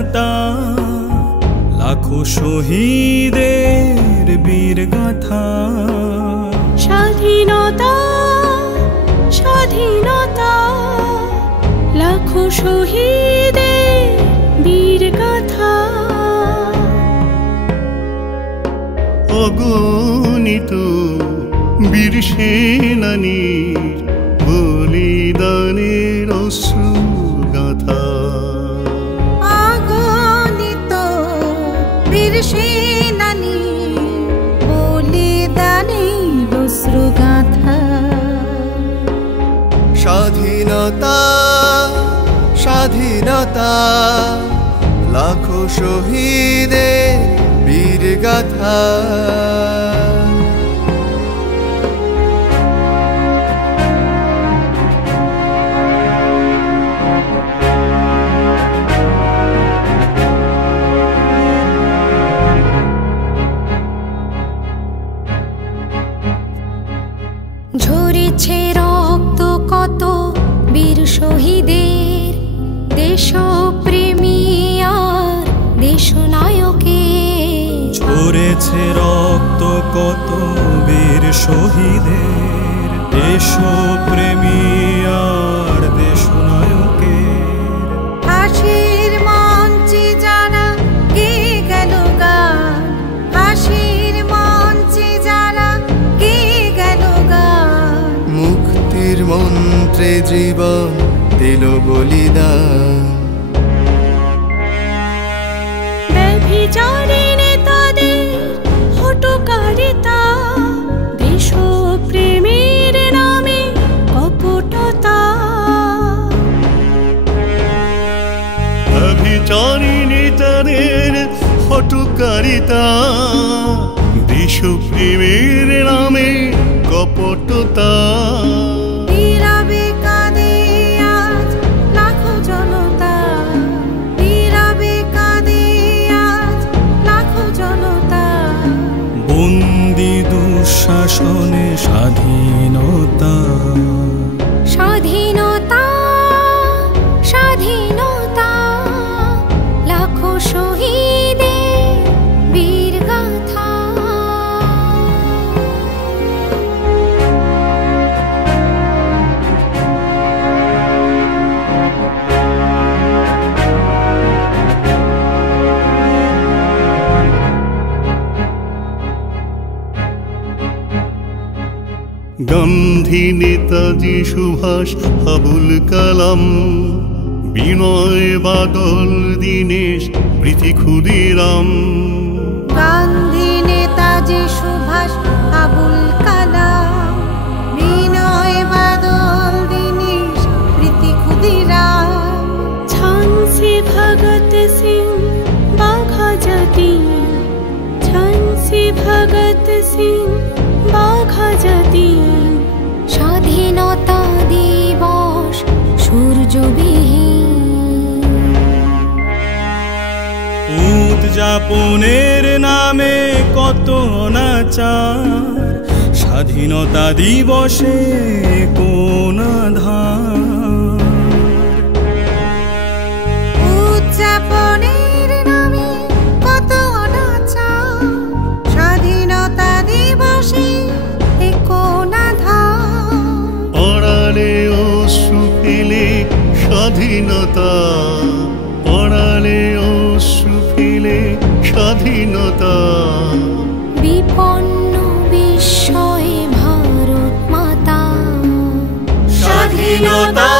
স্বাধীনতা লাখো শহীদের বীর গাথা। স্বাধীনতা স্বাধীনতা লাখো শহীদের বীর গাথা। অগণিত বীর সেনানীর বলিদানের অশ্রু গাথা। অগণিত বীর সেনানীর বলিদানের অশ্রু গাথা। স্বাধীনতা স্বাধীনতা লাখো শহীদের বীর গাথা। ঝরেছে রক্ত কত বীর শহীদের, দেশপ্রেমী আর দেশনায়কের। ঝরেছে রক্ত কত বীর শহীদের, দেশপ্রেমী আর দেশনায়কের। হাসির মঞ্চে যারা গেয়ে গেল গান, হাসির মঞ্চে যারা গেয়ে গেল গান। মুক্তির মন্ত্রে জীবন দিল বলিদান। ব্যভিচারী নেতাদের হঠকারিতা, দেশপ্রেমের নামে কপটতা। ব্যভিচারী নেতাদের হঠকারিতা, দেশপ্রেমের নামে কপটতা। নীরবে কাঁদে আজ লাখো জনতা, নীরবে কাঁদে আজ লাখো জনতা। বন্দি দুঃশাসনে স্বাধীনতা। স্বাধীনতা স্বাধীনতা লাখো শহীদের বীর গাথা। গান্ধী, নেতাজি সুভাষ, আবুল কালাম, বিনয় বাদল, দীনেশ, প্রীতি ক্ষুদিরাম। গান্ধী, নেতাজি সুভাষ, আবুল কালাম, বিনয় বাদল, দীনেশ, প্রীতি ক্ষুদিরাম। ঝান্সি ভগৎ সিং বাঘা জাতি, ঝান্সি ভগৎ সিং বাঘা জাতি। স্বাধীনতা দিবস সূর্যবিহীন, উদযাপনের নামে কত অনাচার, স্বাধীনতা দিবসে কোন আধার। উদযাপনের নামে কত অনাচার, স্বাধীনতা দিবসে এ কোন আধার। পড়ালে অশ্রু ফেলে স্বাধীনতা, পড়ালে অশ্রু ফেলে স্বাধীনতা। বিপন্ন বিস্ময়ে ভারত মাতা। স্বাধীনতা